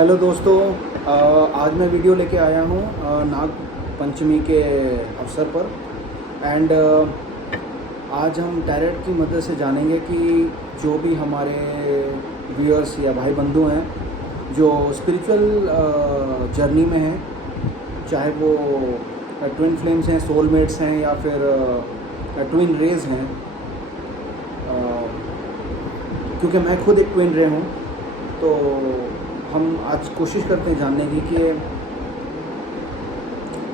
Hello दोस्तों, आज मैं वीडियो लेके आया हूँ नाग पंचमी के अवसर पर। एंड आज हम डायरेक्ट की मदद से जानेंगे कि जो भी हमारे व्यूअर्स या भाई बंधु हैं जो स्पिरिचुअल जर्नी में हैं, चाहे वो ट्विन फ्लेम्स हैं, सोलमेट्स हैं या फिर ट्विन रेज हैं, क्योंकि मैं खुद एक ट्विन रे हूँ, तो हम आज कोशिश करते हैं जानने की कि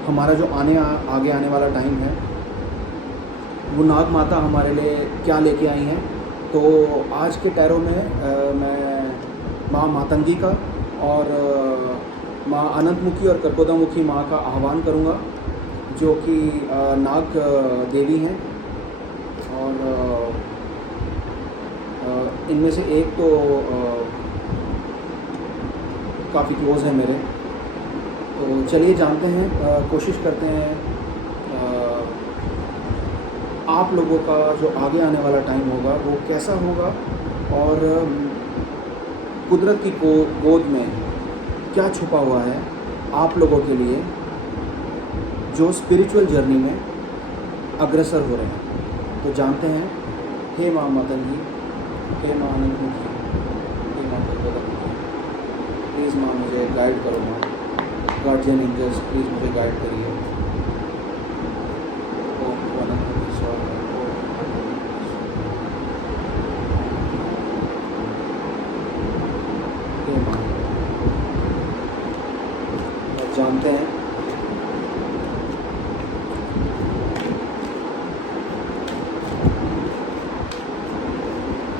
हमारा जो आगे आने वाला टाइम है वो नाग माता हमारे लिए क्या लेके आई हैं। तो आज के टैरो में मैं माँ मातंगी का और माँ अनंतमुखी और कर्कोदमुखी माँ का आह्वान करूँगा, जो कि नाग देवी हैं। और इनमें से एक तो काफ़ी क्लोज़ है मेरे। तो चलिए जानते हैं, कोशिश करते हैं आप लोगों का जो आगे आने वाला टाइम होगा वो कैसा होगा और कुदरत की गोद में क्या छुपा हुआ है आप लोगों के लिए जो स्पिरिचुअल जर्नी में अग्रसर हो रहे हैं। तो जानते हैं। हे माँ मातंगी, हे माँ अनंतमुखी, हे माँ कर्कोदमुखी, प्लीज़ माँ मुझे गाइड करो। माँ गार्जियन एंजल्स, प्लीज़ मुझे गाइड करिए। ओम अनंतमुखी स्वाहा। हे माँ, जानते हैं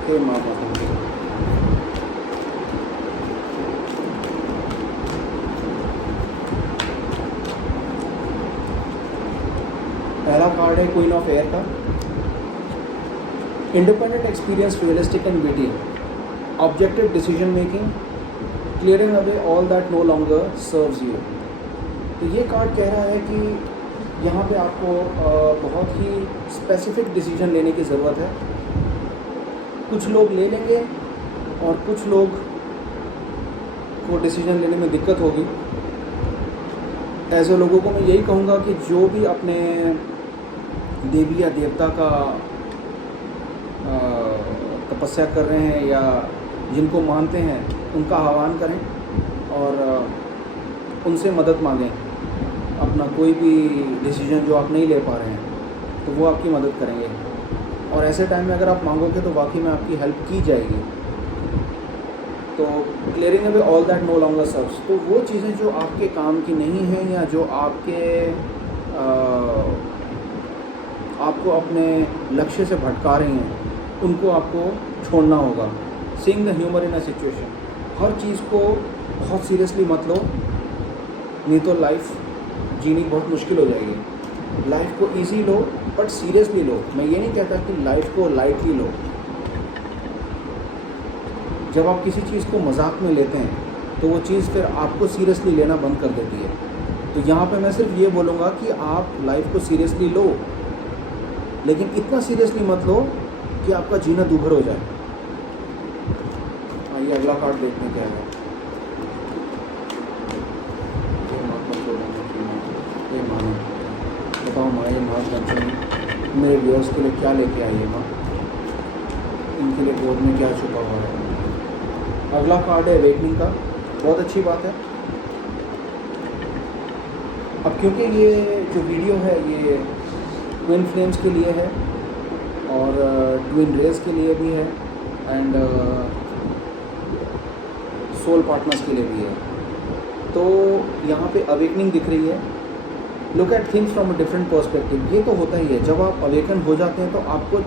हे माँ मातंगी, पहला कार्ड है क्वीन ऑफ एयर का। Independent experience, realistic and witty, objective decision making, clearing away all that no longer serves you. तो ये कार्ड कह रहा है कि यहाँ पे आपको बहुत ही स्पेसिफिक डिसीजन लेने की ज़रूरत है। कुछ लोग ले लेंगे और कुछ लोग को डिसीजन लेने में दिक्कत होगी। ऐसे लोगों को मैं यही कहूँगा कि जो भी अपने देवी या देवता का तपस्या कर रहे हैं या जिनको मानते हैं उनका आह्वान करें और उनसे मदद मांगें। अपना कोई भी डिसीजन जो आप नहीं ले पा रहे हैं तो वो आपकी मदद करेंगे, और ऐसे टाइम में अगर आप मांगोगे तो वाकई में आपकी हेल्प की जाएगी। तो clearing away all that no longer serves, तो वो चीज़ें जो आपके काम की नहीं हैं या जो आपको अपने लक्ष्य से भटका रही हैं, उनको आपको छोड़ना होगा। Seeing the humour in a situation, हर चीज़ को बहुत सीरियसली मत लो, नहीं तो लाइफ जीनी बहुत मुश्किल हो जाएगी। लाइफ को इजी लो बट सीरियसली लो। मैं ये नहीं कहता कि लाइफ को लाइटली लो। जब आप किसी चीज़ को मजाक में लेते हैं तो वो चीज़ फिर आपको सीरियसली लेना बंद कर देती है। तो यहाँ पे मैं सिर्फ ये बोलूँगा कि आप लाइफ को सीरियसली लो, लेकिन इतना सीरियसली मत लो कि आपका जीना दूभर हो जाए। आइए अगला कार्ड देखते हैं क्या है। ये मानो, बताओ माँ, ये नाग पंचमी मेरे व्यूअर्स के लिए क्या लेके आई है माँ? इनके लिए गोद में क्या छुपा हुआ है? अगला कार्ड है अवेकनिंग का। बहुत अच्छी बात है। अब क्योंकि ये जो वीडियो है ये ट्विन फ्लेम्स के लिए है और ट्विन रेज के लिए भी है एंड सोल पार्टनर्स के लिए भी है, तो यहाँ पे अवेकनिंग दिख रही है। Look at things from a different perspective. ये तो होता ही है, जब आप अवेकन हो जाते हैं तो आपको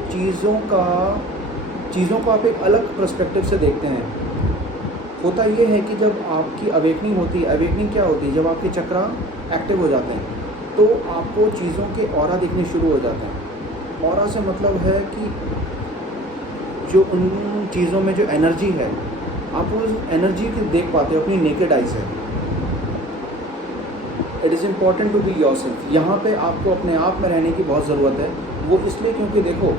चीज़ों को आप एक अलग पर्सपेक्टिव से देखते हैं। होता ये है कि जब आपकी अवेकनिंग होती है, अवेकनिंग क्या होती है? जब आपके चक्रा एक्टिव हो जाते हैं तो आपको चीज़ों के ऑरा दिखने शुरू हो जाते हैं। ऑरा से मतलब है कि जो उन चीज़ों में जो एनर्जी है, आप उस एनर्जी को देख पाते हो अपनी नेकेड आई से। It is important to be yourself. यहाँ पे आपको अपने आप में रहने की बहुत ज़रूरत है। वो इसलिए क्योंकि देखो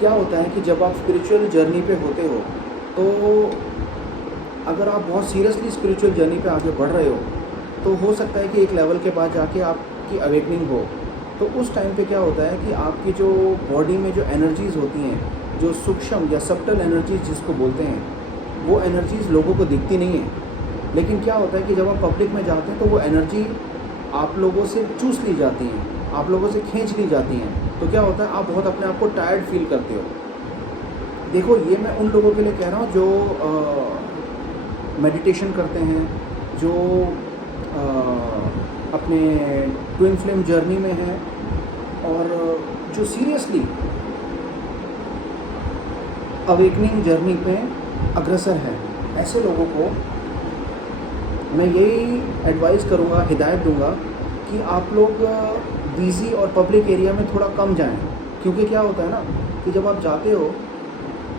क्या होता है कि जब आप स्पिरिचुअल जर्नी पे होते हो तो अगर आप बहुत सीरियसली स्पिरिचुअल जर्नी पे आगे बढ़ रहे हो तो हो सकता है कि एक लेवल के बाद जाके आपकी अवेकनिंग हो। तो उस टाइम पे क्या होता है कि आपकी जो बॉडी में जो एनर्जीज़ होती हैं, जो सूक्ष्म या सबटल एनर्जीज जिसको बोलते हैं, वो एनर्जीज़ लोगों को दिखती नहीं है। लेकिन क्या होता है कि जब आप पब्लिक में जाते हैं तो वो एनर्जी आप लोगों से चूस ली जाती हैं, आप लोगों से खींच ली जाती हैं। तो क्या होता है, आप बहुत अपने आप को टायर्ड फील करते हो। देखो, ये मैं उन लोगों के लिए कह रहा हूँ जो मेडिटेशन करते हैं, जो अपने ट्विन फ्लेम जर्नी में हैं और जो सीरियसली अवेकनिंग जर्नी पे अग्रसर है। ऐसे लोगों को मैं यही एडवाइस करूँगा, हिदायत दूँगा कि आप लोग बिज़ी और पब्लिक एरिया में थोड़ा कम जाएं। क्योंकि क्या होता है ना कि जब आप जाते हो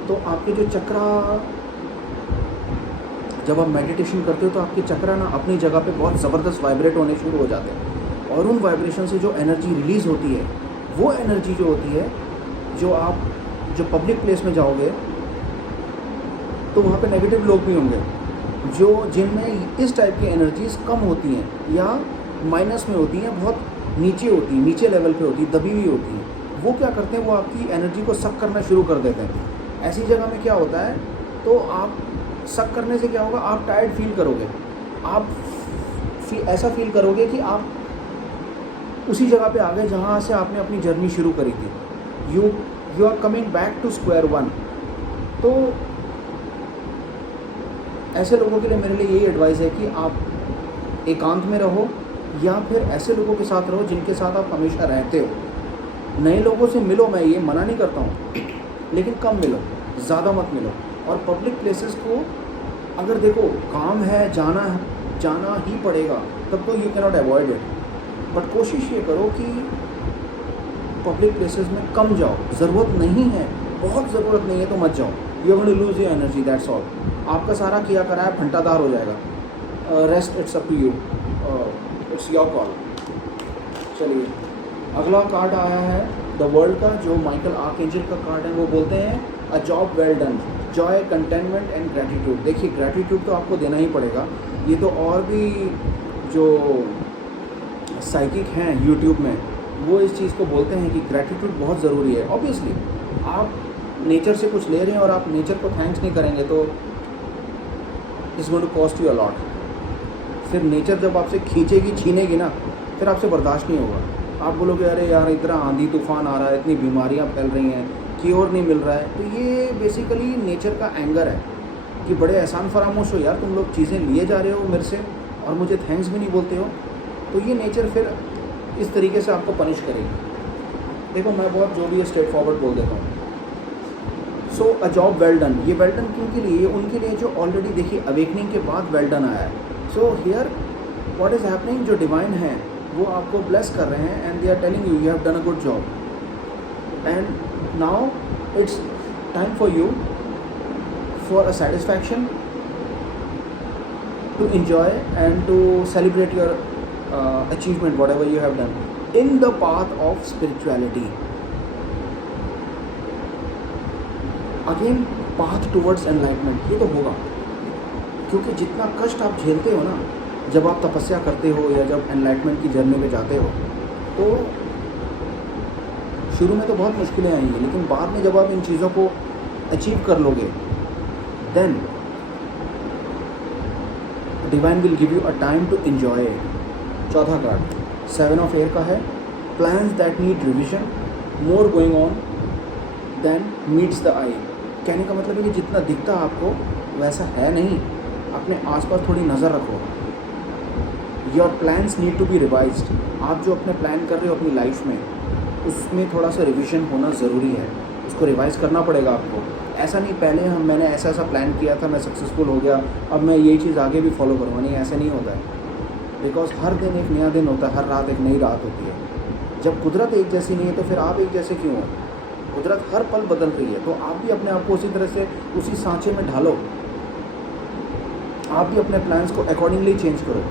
तो आपके जो चक्रा, जब आप मेडिटेशन करते हो तो आपके चक्रा ना अपनी जगह पे बहुत ज़बरदस्त वाइब्रेट होने शुरू हो जाते हैं। और उन वाइब्रेशन से जो एनर्जी रिलीज़ होती है, वो एनर्जी जो होती है, जो पब्लिक प्लेस में जाओगे तो वहाँ पे नेगेटिव लोग भी होंगे जो जिनमें इस टाइप की एनर्जीज़ कम होती हैं या माइनस में होती हैं, बहुत नीचे होती हैं, नीचे लेवल पे होती है, दबी हुई होती हैं। वो क्या करते हैं, वो आपकी एनर्जी को सक करना शुरू कर देते हैं। ऐसी जगह में क्या होता है, तो आप सक करने से क्या होगा, आप टायर्ड फील करोगे, आप ऐसा फील करोगे कि आप उसी जगह पे आ गए जहाँ से आपने अपनी जर्नी शुरू करी थी। You are coming back to square one. तो ऐसे लोगों के लिए मेरे लिए यही एडवाइस है कि आप एकांत में रहो या फिर ऐसे लोगों के साथ रहो जिनके साथ आप हमेशा रहते हो। नए लोगों से मिलो, मैं ये मना नहीं करता हूँ, लेकिन कम मिलो, ज़्यादा मत मिलो। और पब्लिक प्लेसेस को अगर देखो काम है, जाना ही पड़ेगा, तब तो you can not avoid it. But कोशिश ये करो कि पब्लिक प्लेसेस में कम जाओ। ज़रूरत नहीं है, बहुत ज़रूरत नहीं है तो मत जाओ। You are going to lose your energy, that's all. आपका सारा किया कराया फंटादार हो जाएगा। Rest it's up to you, it's your call. चलिए, अगला कार्ड आया है द वर्ल्ड का, जो माइकल आर्कएंजल का कार्ड है। वो बोलते हैं a job well done, Joy, containment and gratitude. देखिए, ग्रैटिट्यूड तो आपको देना ही पड़ेगा। ये तो और भी जो साइकिक हैं यूट्यूब में, वो इस चीज़ को बोलते हैं कि ग्रैटिट्यूड बहुत ज़रूरी है। ऑब्वियसली आप नेचर से कुछ ले रहे हैं और आप नेचर को थैंक्स नहीं करेंगे तो it's going to cost you a lot. फिर नेचर जब आपसे खींचेगी, छीनेगी ना, फिर आपसे बर्दाश्त नहीं होगा। आप बोलोगे अरे यार इतना आंधी तूफान आ रहा है, इतनी बीमारियां फैल रही हैं, क्योर नहीं मिल रहा है। तो ये बेसिकली नेचर का एंगर है कि बड़े एहसान फरामोश हो यार, तुम लोग चीज़ें लिए जा रहे हो मेरे से और मुझे थैंक्स भी नहीं बोलते हो। तो ये नेचर फिर इस तरीके से आपको पनिश करेगी। देखो, मैं बहुत जो भी है स्ट्रेट फॉरवर्ड बोल देता हूँ। सो अ जॉब वेल डन, ये वेल डन किन के लिए, ये उनके लिए जो ऑलरेडी देखिए अवेकनिंग के बाद वेल डन आया है। So here what is happening, जो डिवाइन है वो आपको ब्लेस कर रहे हैं and they are telling you have done a good job and now it's time for you for a satisfaction to enjoy and to celebrate your achievement whatever you have done in the path of spirituality. Again, path towards enlightenment, ये तो होगा, क्योंकि जितना कष्ट आप झेलते हो ना जब आप तपस्या करते हो या जब एनलाइटमेंट की जर्नी पे जाते हो, तो शुरू में तो बहुत मुश्किलें आएंगी, लेकिन बाद में जब आप इन चीज़ों को अचीव कर लोगे, then divine will give you a time to enjoy. चौथा कार्ड 7 ऑफ एयर का है, plans that need revision, more going on then meets the eye. कहने का मतलब है कि जितना दिखता आपको वैसा है नहीं, अपने आसपास थोड़ी नज़र रखो। Your plans need to be revised. आप जो अपने प्लान कर रहे हो अपनी लाइफ में, उसमें थोड़ा सा रिविजन होना ज़रूरी है, उसको रिवाइज़ करना पड़ेगा आपको। ऐसा नहीं पहले मैंने ऐसा प्लान किया था, मैं सक्सेसफुल हो गया, अब मैं यही चीज़ आगे भी फॉलो करूँगा, नहीं, ऐसा नहीं होता है। बिकॉज हर दिन एक नया दिन होता है, हर रात एक नई रात होती है। जब कुदरत एक जैसी नहीं है तो फिर आप एक जैसे क्यों हो? कुदरत हर पल बदल रही है, तो आप भी अपने आप को उसी तरह से उसी सांचे में ढालो। आप भी अपने प्लान्स को अकॉर्डिंगली चेंज करो,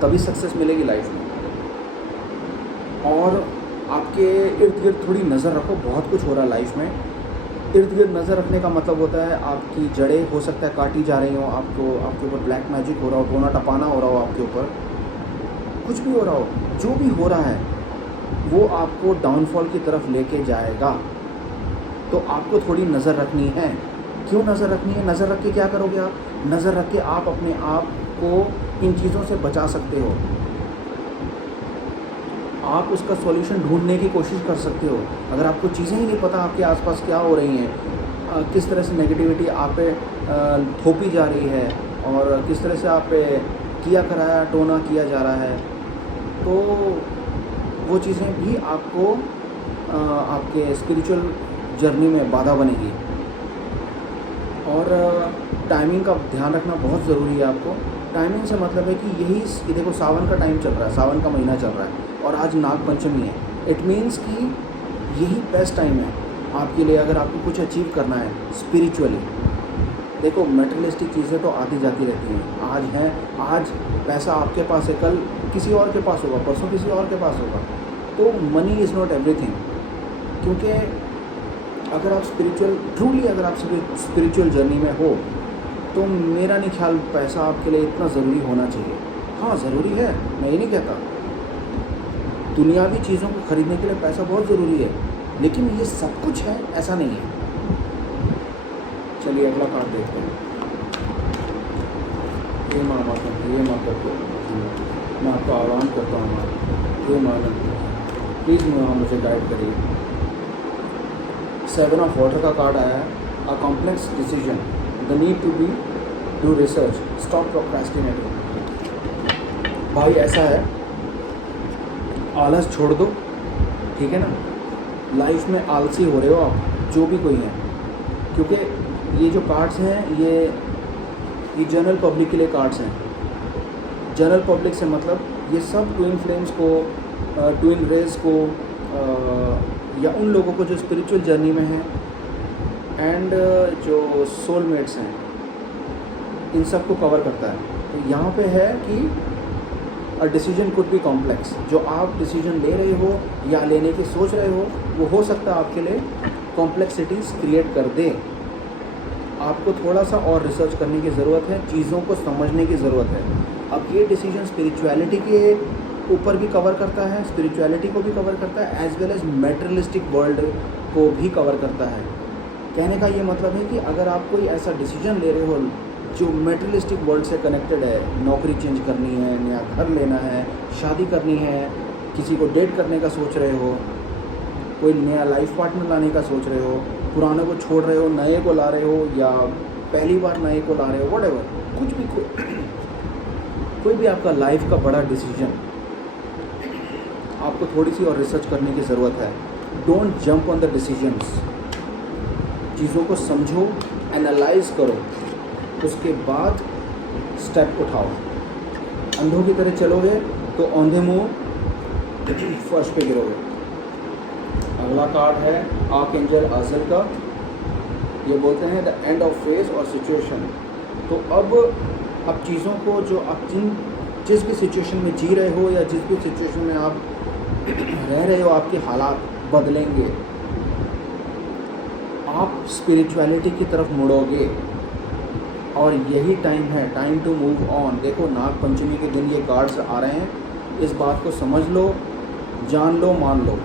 तभी सक्सेस मिलेगी लाइफ में। और आपके इर्द गिर्द थोड़ी नज़र रखो, बहुत कुछ हो रहा है लाइफ में, इर्द गिर्द नज़र रखने का मतलब होता है आपकी जड़ें हो सकता है काटी जा रही हों, आपको आपके ऊपर ब्लैक मैजिक हो रहा हो, टोना टपाना हो रहा हो आपके ऊपर, कुछ भी हो रहा हो, जो भी हो रहा है वो आपको डाउनफॉल की तरफ लेके जाएगा। तो आपको थोड़ी नज़र रखनी है। क्यों नज़र रखनी है? नज़र रख के क्या करोगे आप? नज़र रख के आप अपने आप को इन चीज़ों से बचा सकते हो। आप उसका सॉल्यूशन ढूंढने की कोशिश कर सकते हो। अगर आपको चीज़ें ही नहीं पता आपके आसपास क्या हो रही हैं, किस तरह से नेगेटिविटी आप पे थोपी जा रही है और किस तरह से आप पे किया कराया टोना किया जा रहा है, तो वो चीज़ें भी आपको आपके स्पिरिचुअल जर्नी में बाधा बनेगी। और टाइमिंग का ध्यान रखना बहुत ज़रूरी है आपको। टाइमिंग से मतलब है कि यही देखो, सावन का टाइम चल रहा है, सावन का महीना चल रहा है और आज नाग पंचमी है। इट मीन्स कि यही बेस्ट टाइम है आपके लिए अगर आपको कुछ अचीव करना है स्पिरिचुअली। देखो, मेटेरियलिस्टिक चीज़ें तो आती जाती रहती हैं। आज है, आज पैसा आपके पास है, कल किसी और के पास होगा, परसों किसी और के पास होगा। तो मनी इज़ नॉट एवरीथिंग। क्योंकि अगर आप ट्रूली अगर आप स्पिरिचुअल जर्नी में हो तो मेरा नहीं ख्याल पैसा आपके लिए इतना ज़रूरी होना चाहिए। हाँ, ज़रूरी है, मैं ये नहीं कहता। दुनियावी चीज़ों को ख़रीदने के लिए पैसा बहुत ज़रूरी है, लेकिन ये सब कुछ है ऐसा नहीं है। चलिए अगला कार्ड देखते हैं। ये माँ ये माँ करते मैं आपका आह्वान करता हूँ माँ, ये माँ प्लीज़ मुझे गाइड करिए। 7 ऑफ वाटर का कार्ड आया है। A complex decision, the need to be do research, stop procrastinating. भाई ऐसा है, आलस छोड़ दो, ठीक है ना। लाइफ में आलसी हो रहे हो आप, जो भी कोई है, क्योंकि ये जो कार्ड्स हैं ये जनरल पब्लिक के लिए कार्ड्स हैं। जनरल पब्लिक से मतलब ये सब ट्विन फ्लेम्स को, ट्विन रेज को, या उन लोगों को जो स्पिरिचुअल जर्नी में हैं एंड जो सोलमेट्स हैं, इन सब को कवर करता है। तो यहाँ पे है कि a decision could be complex. जो आप डिसीजन ले रहे हो या लेने की सोच रहे हो, वो हो सकता है आपके लिए कॉम्प्लेक्सिटीज़ क्रिएट कर दे। आपको थोड़ा सा और रिसर्च करने की ज़रूरत है, चीज़ों को समझने की ज़रूरत है। अब ये डिसीजन स्पिरिचुअलिटी के ऊपर भी कवर करता है, स्पिरिचुअलिटी को भी कवर करता है, as well as materialistic world को भी कवर करता है। कहने का ये मतलब है कि अगर आप कोई ऐसा डिसीजन ले रहे हो जो मेटेरियलिस्टिक वर्ल्ड से कनेक्टेड है, नौकरी चेंज करनी है, नया घर लेना है, शादी करनी है, किसी को डेट करने का सोच रहे हो, कोई नया लाइफ पार्टनर लाने का सोच रहे हो, पुराने को छोड़ रहे हो, नए को ला रहे हो, या पहली बार नए को ला रहे हो, व्हाटएवर, कुछ भी कोई भी आपका लाइफ का बड़ा डिसीजन, आपको थोड़ी सी और रिसर्च करने की ज़रूरत है। Don't jump on the decisions. चीज़ों को समझो, एनालाइज करो, उसके बाद स्टेप उठाओ। अंधों की तरह चलोगे तो औंधे मुंह फर्श पे गिरोगे। अगला कार्ड है आर्कएंजल आज़ल का। ये बोलते हैं द एंड ऑफ फेज और सिचुएशन। तो अब चीज़ों को जो आप जिस भी सिचुएशन में जी रहे हो या जिस भी सिचुएशन में आप रह रहे हो, आपके हालात बदलेंगे। आप स्पिरिचुअलिटी की तरफ मुड़ोगे और यही टाइम है, टाइम टू मूव ऑन। देखो, नाग पंचमी के दिन ये कार्ड्स आ रहे हैं, इस बात को समझ लो, जान लो, मान लो,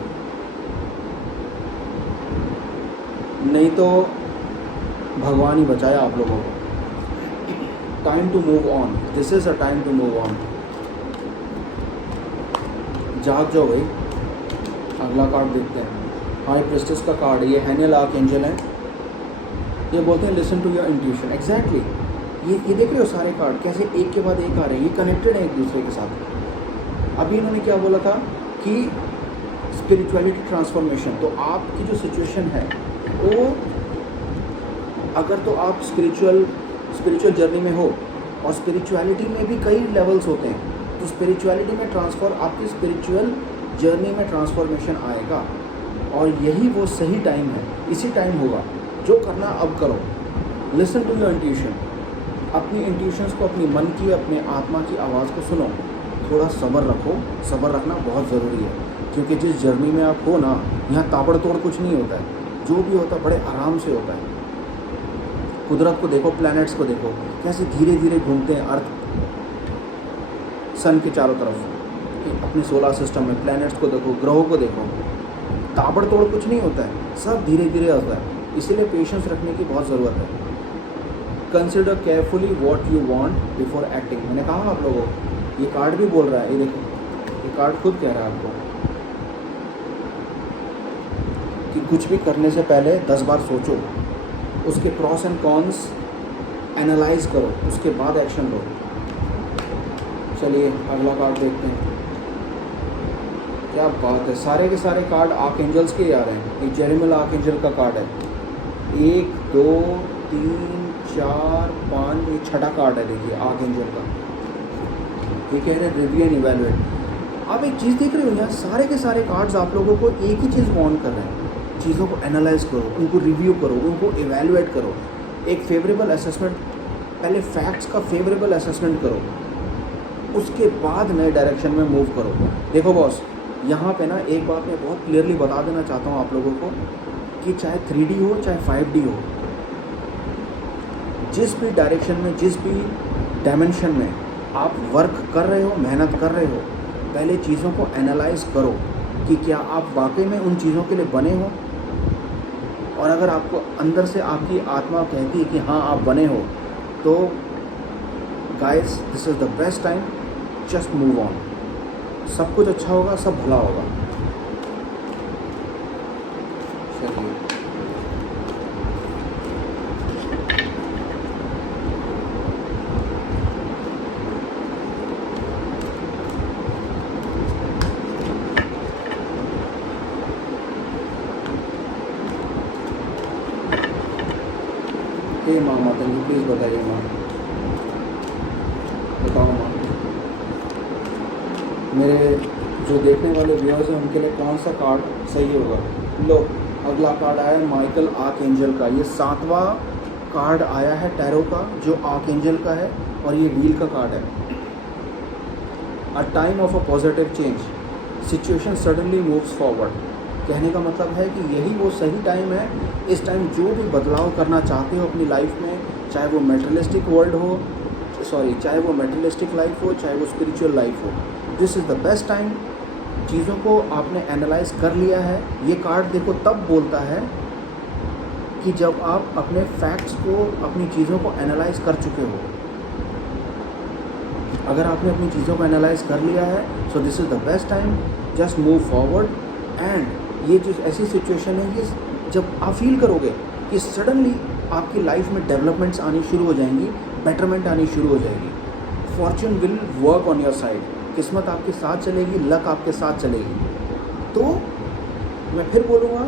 नहीं तो भगवान ही बचाए आप लोगों को। Time to move on, this is a time to move on. जाग जाओ भाई। अगला कार्ड देखते हैं, हाई प्रेस्टिस का कार्ड। ये हैनियल आर्कएंजल है। ये बोलते हैं listen to your intuition. Exactly, ये देख रहे हो सारे कार्ड कैसे एक के बाद एक आ रहे हैं, ये कनेक्टेड है एक दूसरे के साथ। अभी इन्होंने क्या बोला था कि स्पिरिचुअलिटी ट्रांसफॉर्मेशन। तो आपकी जो सिचुएशन है वो, अगर तो आप स्पिरिचुअल जर्नी में हो, और स्पिरिचुअलिटी में भी कई लेवल्स होते हैं, तो स्पिरिचुअलिटी में आपकी स्पिरिचुअल जर्नी में ट्रांसफॉर्मेशन आएगा। और यही वो सही टाइम है, इसी टाइम होगा। जो करना अब करो। Listen to your intuition. अपनी इंट्यूशंस को, अपनी मन की, अपने आत्मा की आवाज़ को सुनो। थोड़ा सब्र रखो, सब्र रखना बहुत ज़रूरी है, क्योंकि जिस जर्नी में आप हो ना, यहाँ ताबड़तोड़ कुछ नहीं होता है। जो भी होता है बड़े आराम से होता है। कुदरत को देखो, प्लैनेट्स को देखो, कैसे धीरे धीरे घूमते हैं अर्थ सन के चारों तरफ, अपने सोलर सिस्टम में। प्लैनेट्स को देखो, ग्रहों को देखो, ताबड़तोड़ कुछ नहीं होता है, सब धीरे धीरे होता है। इसीलिए पेशेंस रखने की बहुत ज़रूरत है। Consider carefully what you want before acting. मैंने कहा आप लोगों को, ये कार्ड भी बोल रहा है, ये देखो, ये कार्ड खुद कह रहा है आपको कि कुछ भी करने से पहले 10 बार सोचो, उसके प्रॉस एंड कॉन्स एनालाइज करो, उसके बाद एक्शन लो। चलिए अगला कार्ड देखते हैं। क्या बात है, सारे के सारे कार्ड आर्कएंजल्स के आ रहे हैं। ये जेरेमियल आर्कएंजल का कार्ड है। 1 2 3 4 5, ये छठा कार्ड है। देखिए आर्कएंजल का, ये कह रहे हैं रिव्यू एंड इवैल्यूएट। आप एक चीज़ देख रहे हो, यहाँ सारे के सारे कार्ड्स आप लोगों को एक ही चीज़ वार्न कर रहे हैं, चीज़ों को एनालाइज करो, उनको रिव्यू करो, उनको इवैल्यूएट करो। एक फेवरेबल असेसमेंट, पहले फैक्ट्स का फेवरेबल असेसमेंट करो, उसके बाद नए डायरेक्शन में मूव करो। देखो बॉस, यहाँ पे ना एक बात मैं बहुत क्लियरली बता देना चाहता हूँ आप लोगों को कि चाहे 3D हो चाहे 5D हो, जिस भी डायरेक्शन में, जिस भी डायमेंशन में आप वर्क कर रहे हो, मेहनत कर रहे हो, पहले चीज़ों को एनालाइज करो कि क्या आप वाकई में उन चीज़ों के लिए बने हो। और अगर आपको अंदर से आपकी आत्मा कहती है कि हाँ आप बने हो, तो guys this is the best time, just move on. सब कुछ अच्छा होगा, सब भला होगा। चलिए हे माँ, माता जी प्लीज़ बताइए माँ, बताओ माँ, मेरे जो देखने वाले व्यूअर्स हैं उनके लिए कौन सा कार्ड सही होगा। लो अगला कार्ड आया है माइकल आर्कएंजल का। ये 7वां कार्ड आया है टैरो का, जो आर्कएंजल का है, और ये व्हील का कार्ड है। A time of a positive change, situation suddenly moves forward. कहने का मतलब है कि यही वो सही टाइम है। इस टाइम जो भी बदलाव करना चाहते हो अपनी लाइफ में, चाहे वो मेटेरियलिस्टिक वर्ल्ड हो, चाहे वो मेटेरियलिस्टिक लाइफ हो, चाहे वो स्पिरिचुअल लाइफ हो, this is the best time. चीज़ों को आपने एनालाइज कर लिया है। ये कार्ड देखो तब बोलता है कि जब आप अपने फैक्ट्स को, अपनी चीज़ों को एनालाइज कर चुके हो। अगर आपने अपनी चीज़ों को एनालाइज कर लिया है, so this is the best time, just move forward. And ये जो ऐसी सिचुएशन है, ये जब आप फील करोगे कि सडनली आपकी लाइफ में डेवलपमेंट्स आनी शुरू हो जाएंगी, बेटरमेंट आनी शुरू हो जाएगी। Fortune will work on your side, किस्मत आपके साथ चलेगी, लक आपके साथ चलेगी। तो मैं फिर बोलूँगा,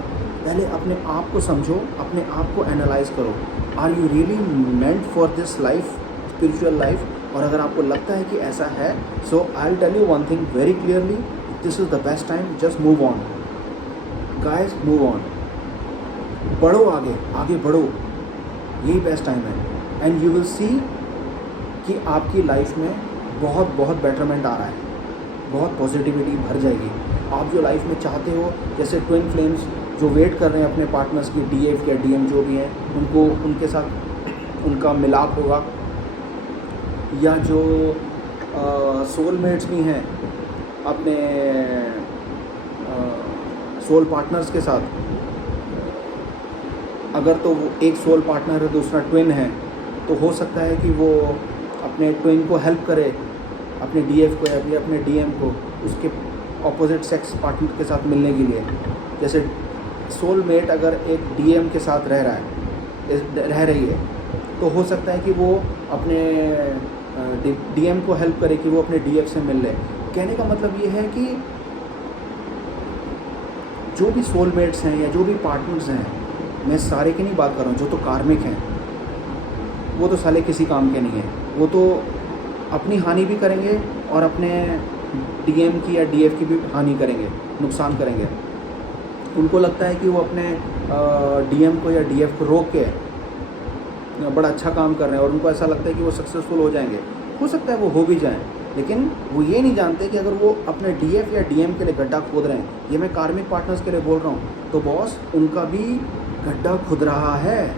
पहले अपने आप को समझो, अपने आप को एनालाइज करो। Are you really meant for this life, spiritual life? और अगर आपको लगता है कि ऐसा है, so I will tell you one thing very clearly, this is the best time, just move on guys, move on. बढ़ो आगे, आगे बढ़ो, यही बेस्ट टाइम है। एंड यू विल सी कि आपकी लाइफ में बहुत बहुत बेटरमेंट आ रहा है, बहुत पॉजिटिविटी भर जाएगी। आप जो लाइफ में चाहते हो, जैसे ट्विन फ्लेम्स जो वेट कर रहे हैं अपने पार्टनर्स की, DF या DM जो भी हैं, उनको, उनके साथ उनका मिलाप होगा, या जो सोलमेट्स भी हैं अपने सोल पार्टनर्स के साथ, अगर तो वो एक सोल पार्टनर है, दूसरा ट्विन है, तो हो सकता है कि वो अपने ट्विन को हेल्प करे, अपने DF को या फिर अपने DM को उसके ऑपोजिट सेक्स पार्टनर के साथ मिलने के लिए। जैसे सोलमेट अगर एक DM के साथ रह रही है, तो हो सकता है कि वो अपने DM को हेल्प करे कि वो अपने DF से मिल ले। कहने का मतलब ये है कि जो भी सोलमेट्स हैं या जो भी पार्टनर्स हैं, मैं सारे की नहीं बात कर रहा हूँ, जो तो कार्मिक हैं वो तो साले किसी काम के नहीं हैं। वो तो अपनी हानि भी करेंगे और अपने DM की या DF की भी हानि करेंगे, नुकसान करेंगे। उनको लगता है कि वो अपने DM को या DF को रोक के बड़ा अच्छा काम कर रहे हैं, और उनको ऐसा लगता है कि वो सक्सेसफुल हो जाएंगे। हो सकता है वो हो भी जाएं, लेकिन वो ये नहीं जानते कि अगर वो अपने DF या DM के लिए गड्ढा खोद रहे हैं, ये मैं कार्मिक पार्टनर्स के लिए बोल रहा हूँ, तो बॉस उनका भी गड्ढा खुद रहा है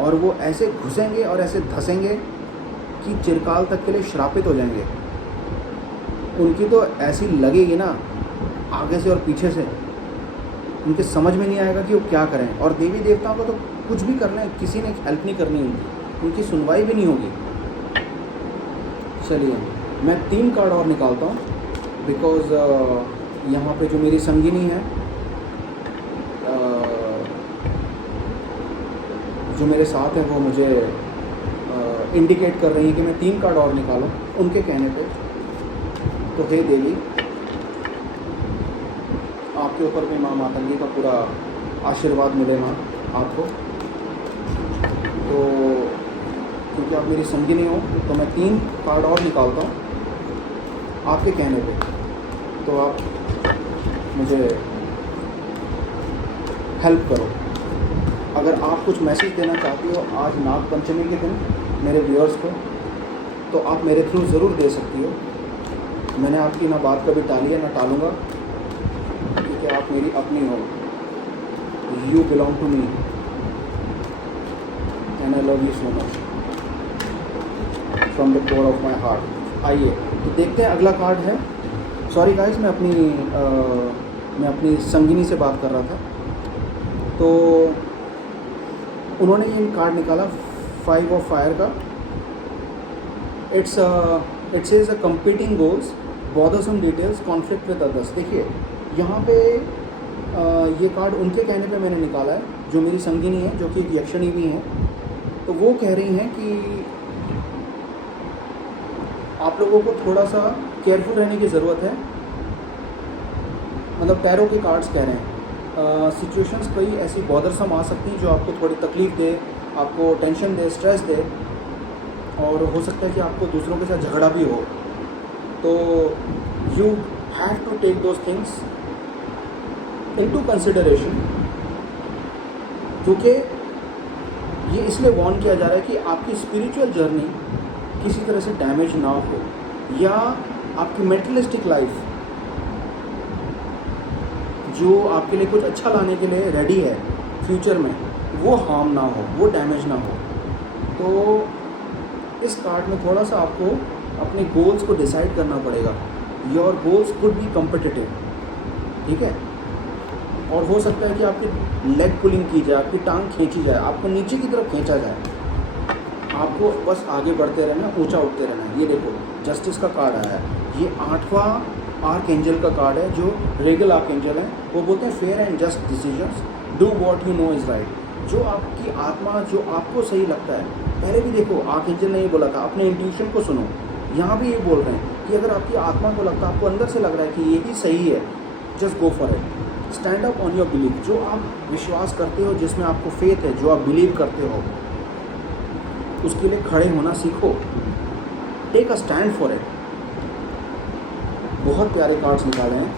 और वो ऐसे घुसेंगे और ऐसे धंसेंगे कि चिरकाल तक के लिए श्रापित हो जाएंगे। उनकी तो ऐसी लगेगी ना आगे से और पीछे से, उनके समझ में नहीं आएगा कि वो क्या करें। और देवी देवताओं को तो कुछ भी कर लें, किसी ने हेल्प नहीं करनी उनकी सुनवाई भी नहीं होगी। चलिए मैं 3 कार्ड और निकालता हूँ, बिकॉज़ यहाँ पे जो मेरी संगिनी है, जो मेरे साथ है, वो मुझे इंडिकेट कर रही है कि मैं 3 कार्ड और निकालूं उनके कहने पे। तो हे देवी, आपके ऊपर भी माँ मातंगी का पूरा आशीर्वाद मिले माँ आपको। तो क्योंकि आप मेरी संगिनी हो तो मैं 3 कार्ड और निकालता हूँ आपके कहने पे। तो आप मुझे हेल्प करो। अगर आप कुछ मैसेज देना चाहती हो आज नाग पंचमी के दिन मेरे व्यूअर्स को, तो आप मेरे थ्रू ज़रूर दे सकती हो। मैंने आपकी ना बात कभी टाली है ना टालूँगा, क्योंकि आप मेरी अपनी हो। You belong to me and I love you so much from the core of my heart. आइए तो देखते हैं अगला कार्ड है। सॉरी गाइस, मैं अपनी संगिनी से बात कर रहा था। तो उन्होंने ये कार्ड निकाला 5 ऑफ फायर का। It says a competing goals, bothersome details, conflict with others. देखिए यहाँ पे ये कार्ड उनके कहने पे मैंने निकाला है, जो मेरी संगिनी है, जो कि एक यक्षिणी भी हैं। तो वो कह रही हैं कि आप लोगों को थोड़ा सा केयरफुल रहने की ज़रूरत है। मतलब टैरो के कार्ड्स कह रहे हैं सिचुएशंस कई ऐसी बॉदरसम आ सकती हैं जो आपको थोड़ी तकलीफ़ दे, आपको टेंशन दे, स्ट्रेस दे, और हो सकता है कि आपको दूसरों के साथ झगड़ा भी हो। तो you have to take those things into consideration, क्योंकि ये इसलिए वार्न किया जा रहा है कि आपकी स्पिरिचुअल जर्नी किसी तरह से डैमेज ना हो, या आपकी मेटलिस्टिक लाइफ जो आपके लिए कुछ अच्छा लाने के लिए रेडी है फ्यूचर में, वो हार्म ना हो, वो डैमेज ना हो। तो इस कार्ड में थोड़ा सा आपको अपने गोल्स को डिसाइड करना पड़ेगा। Your goals could be competitive, ठीक है। और हो सकता है कि आपकी लेग पुलिंग की जाए, आपकी टांग खींची जाए, आपको नीचे की तरफ खींचा जाए। आपको बस आगे बढ़ते रहना, ऊंचा उठते रहना। ये देखो जस्टिस का कार्ड आया है। ये 8वां आर्क एंजल का कार्ड है, जो रेगल आर्क एंजल है। वो बोलते हैं fair and just decisions, do what you know is right. जो आपकी आत्मा, जो आपको सही लगता है। पहले भी देखो आर्क एंजल ने ये बोला था, अपने इंट्यूशन को सुनो। यहाँ भी ये बोल रहे हैं कि अगर आपकी आत्मा को लगता है, आपको अंदर से लग रहा है कि ये ही सही है, just go for it. Stand up on your believe. जो आप विश्वास करते हो, जिसमें आपको फेथ है, जो आप बिलीव करते हो, उसके लिए खड़े होना सीखो। Take a stand for it. बहुत प्यारे कार्ड्स निकाले हैं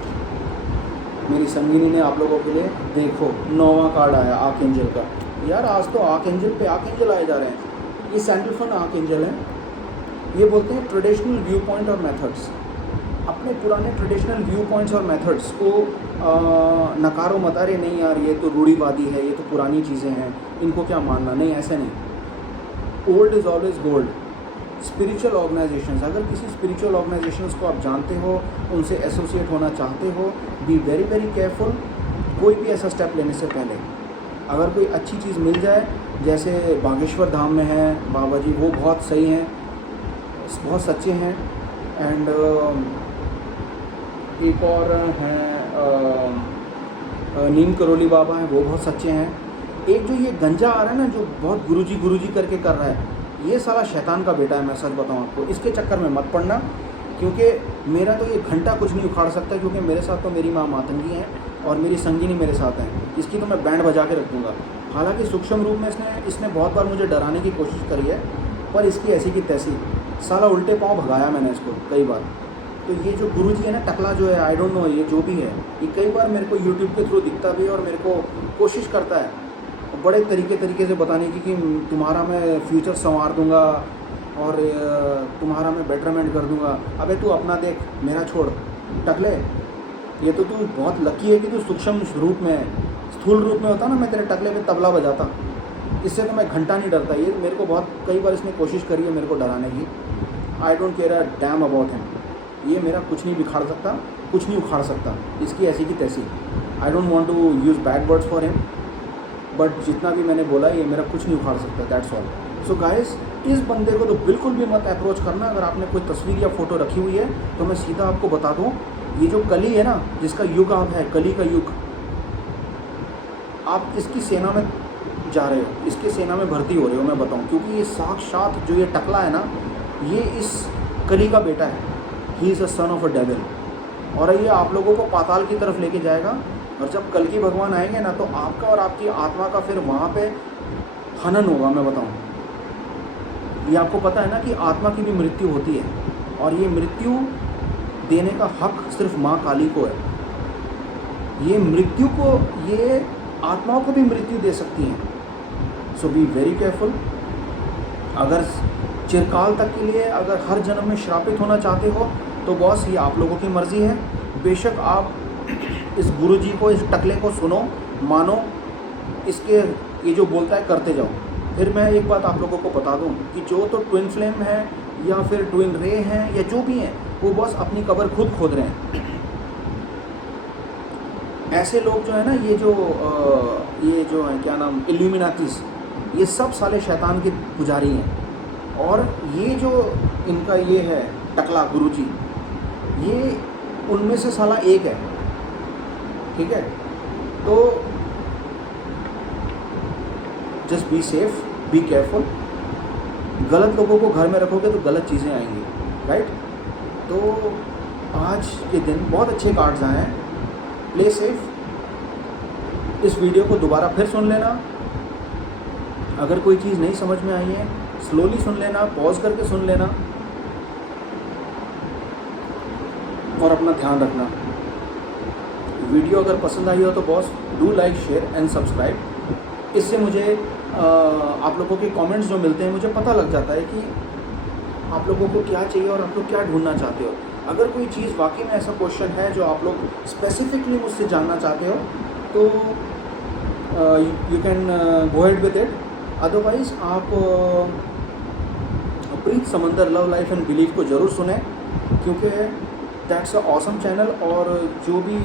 मेरी संगिनी ने आप लोगों के लिए। देखो 9वां कार्ड आया आर्क एंजल का। यार आज तो आर्क एंजल पे आर्क एंजल आए जा रहे हैं। ये सैंडलफन आर्क एंजल है। ये बोलते हैं ट्रेडिशनल व्यू पॉइंट और मेथड्स। अपने पुराने ट्रेडिशनल व्यू पॉइंट्स और मेथड्स को नकारो मत, अरे नहीं यार ये तो रूढ़िवादी है, ये तो पुरानी चीज़ें हैं, इनको क्या मानना। नहीं, ऐसे नहीं। Old is always gold. Spiritual organisations, अगर किसी स्पिरिचुअल ऑर्गेनाइजेशंस को आप जानते हो, उनसे एसोसिएट होना चाहते हो, बी वेरी वेरी केयरफुल। कोई भी ऐसा स्टेप लेने से पहले अगर कोई अच्छी चीज़ मिल जाए, जैसे बागेश्वर धाम में है बाबा जी, वो बहुत सही हैं, बहुत सच्चे हैं। एंड एक और हैं नीम करोली बाबा हैं, वो बहुत सच्चे हैं। एक जो ये गंजा आ रहा है ना, जो बहुत गुरुजी करके कर रहा है, ये साला शैतान का बेटा है। मैं सच बताऊँ आपको, इसके चक्कर में मत पड़ना, क्योंकि मेरा तो ये घंटा कुछ नहीं उखाड़ सकता, क्योंकि मेरे साथ तो मेरी माँ मातंगी हैं और मेरी संगिनी मेरे साथ हैं। इसकी तो मैं बैंड बजा के रख दूँगा। हालांकि सूक्ष्म रूप में इसने बहुत बार मुझे डराने की कोशिश करी है, पर इसकी ऐसी की तैसी, साला उल्टे पाँव भगाया मैंने इसको कई बार। तो ये जो गुरुजी है ना, टकला जो है, आई डोंट नो ये जो भी है, ये कई बार मेरे को यूट्यूब के थ्रू दिखता भी है और मेरे को कोशिश करता है बड़े तरीके से बताने की कि तुम्हारा मैं फ्यूचर संवार दूंगा और तुम्हारा मैं बेटरमेंट कर दूंगा। अबे तू अपना देख, मेरा छोड़। टकले, ये तो तू बहुत लकी है कि तू सूक्ष्म रूप में है। स्थूल रूप में होता ना, मैं तेरे टकले पे तबला बजाता, इससे तो मैं घंटा नहीं डरता। ये मेरे को बहुत कई बार इसने कोशिश करी है मेरे को डराने की। I don't care a damn about him. ये मेरा कुछ नहीं बिखाड़ सकता, कुछ नहीं उखाड़ सकता, इसकी ऐसी की तैसी। I don't want to use bad words for him, but जितना भी मैंने बोला ये मेरा कुछ नहीं उखाड़ सकता, दैट्स ऑल। सो गाइस, इस बंदे को तो बिल्कुल भी मत अप्रोच करना। अगर आपने कोई तस्वीर या फ़ोटो रखी हुई है तो मैं सीधा आपको बता दूँ, ये जो कली है ना, जिसका युग आप है, कली का युग, आप इसकी सेना में जा रहे हो, इसके सेना में भर्ती हो रहे हो, मैं बताऊं। क्योंकि ये साक्षात जो ये टकला है ना, ये इस कली का बेटा है। He is a son of a devil, और ये आप लोगों को पाताल की तरफ लेके जाएगा। और जब कल की भगवान आएंगे ना, तो आपका और आपकी आत्मा का फिर वहाँ पे हनन होगा, मैं बताऊं। ये आपको पता है ना कि आत्मा की भी मृत्यु होती है, और ये मृत्यु देने का हक सिर्फ माँ काली को है। ये मृत्यु को, ये आत्माओं को भी मृत्यु दे सकती हैं। सो बी वेरी केयरफुल। अगर चिरकाल तक के लिए, अगर हर जन्म में श्रापित होना चाहते हो तो बॉस ये आप लोगों की मर्ज़ी है। बेशक आप इस गुरुजी को, इस टकले को सुनो, मानो, इसके ये जो बोलता है करते जाओ। फिर मैं एक बात आप लोगों को बता दूं कि जो तो ट्विन फ्लेम है या फिर ट्विन रे हैं या जो भी हैं, वो बस अपनी कब्र खुद खोद रहे हैं। ऐसे लोग जो है ना, ये जो है क्या नाम, इल्यूमिनाटीज, ये सब साले शैतान के पुजारी हैं। और ये जो इनका ये है टकला गुरुजी, ये उनमें से साला एक है, ठीक है। तो just be safe, be careful. गलत लोगों को घर में रखोगे तो गलत चीज़ें आएंगी, राइट। तो आज के दिन बहुत अच्छे कार्ड्स आए हैं, प्ले सेफ। इस वीडियो को दोबारा फिर सुन लेना। अगर कोई चीज़ नहीं समझ में आई है, स्लोली सुन लेना, पॉज करके सुन लेना, और अपना ध्यान रखना। वीडियो अगर पसंद आई हो तो boss do like, share and subscribe. इससे मुझे आप लोगों के कमेंट्स जो मिलते हैं, मुझे पता लग जाता है कि आप लोगों को क्या चाहिए और आप लोग क्या ढूंढना चाहते हो। अगर कोई चीज़ वाकई में ऐसा क्वेश्चन है जो आप लोग स्पेसिफिकली मुझसे जानना चाहते हो, तो you can go ahead with it. Otherwise आप प्रीत समंदर लव लाइफ एंड बिलीव को ज़रूर सुने, क्योंकि दैट्स अ ऑसम चैनल। और जो भी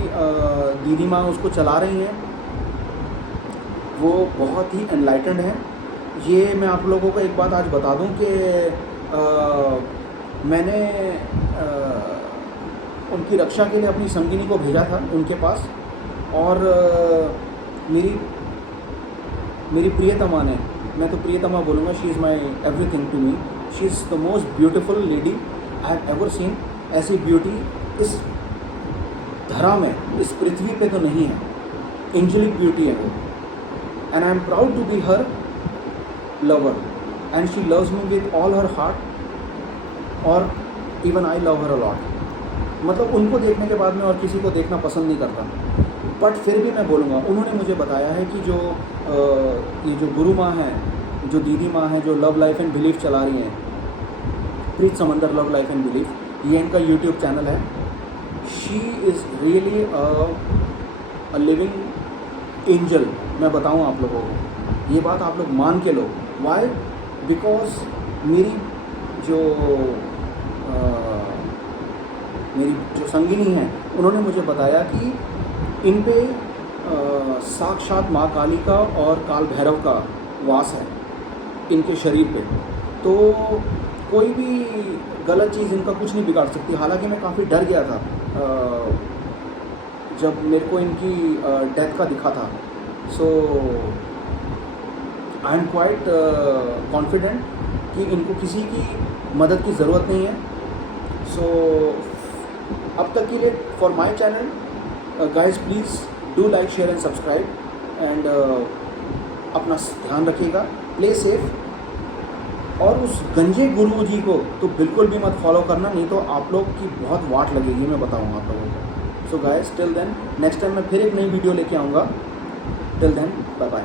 दीदी माँ उसको चला रही हैं, वो बहुत ही एनलाइटेंड है। ये मैं आप लोगों को एक बात आज बता दूं कि मैंने उनकी रक्षा के लिए अपनी संगिनी को भेजा था उनके पास, और मेरी प्रियतमा ने, मैं तो प्रियतमा बोलूँगा, she is my everything to me. She is the most beautiful lady I have ever seen. ऐसी ब्यूटी इस धरा में, इस पृथ्वी पे तो नहीं है। एंजेलिक ब्यूटी है वो, and I am proud to be her lover, and she loves me with all her heart, और even I love her a lot. मतलब उनको देखने के बाद में और किसी को देखना पसंद नहीं करता, बट फिर भी मैं बोलूँगा, उन्होंने मुझे बताया है कि जो ये जो गुरु माँ हैं, जो दीदी माँ हैं, जो लव लाइफ एंड बिलीफ चला रही हैं, प्रीत समंदर लव लाइफ एंड बिलीफ, ये इनका यूट्यूब चैनल है। She is really a living angel. मैं बताऊँ आप लोगों को, ये बात आप लोग मान के लो। वाई? बिकॉज मेरी जो संगिनी हैं, उन्होंने मुझे बताया कि इन पे साक्षात माँ काली का और काल भैरव का वास है इनके शरीर पे। तो कोई भी गलत चीज़ इनका कुछ नहीं बिगाड़ सकती। हालांकि मैं काफ़ी डर गया था जब मेरे को इनकी डेथ का दिखा था। सो आई एम क्वाइट कॉन्फिडेंट कि इनको किसी की मदद की ज़रूरत नहीं है। सो अब तक के लिए for my channel guys, please do like, share and subscribe, and अपना ध्यान रखिएगा, प्ले सेफ। और उस गंजे गुरु जी को तो बिल्कुल भी मत फॉलो करना, नहीं तो आप लोग की बहुत वाट लगेगी, मैं बताऊंगा आप लोगों को। So guys, till then, next time मैं फिर एक नई वीडियो लेके आऊँगा। Till then, bye bye.